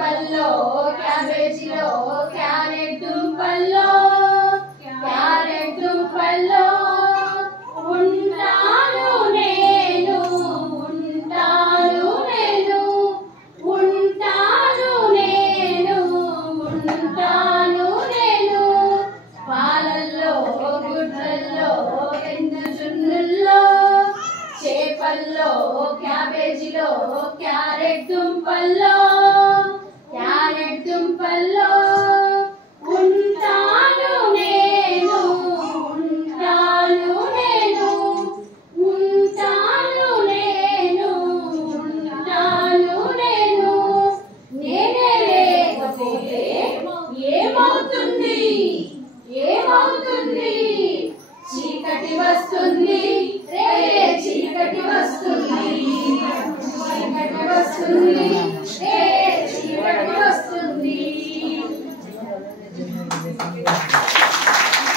చేపల్లో క్యాబేజీలో క్యారెట్ దుంపల్లో ఉంటాను నేను ఉంటాను నేను ఉంటాను నేను ఉంటాను నేను పాలల్లో గుడ్లల్లో జున్నుల్లో చేపల్లో క్యాబేజీలో క్యారెట్ దుంపల్లో ఉంటాను నేను ఉంటాను నేను ఉంటాను నేను ఉంటాను నేను నేనే లేకపోతే ఏమవుతుంది చీకటి వస్తుంది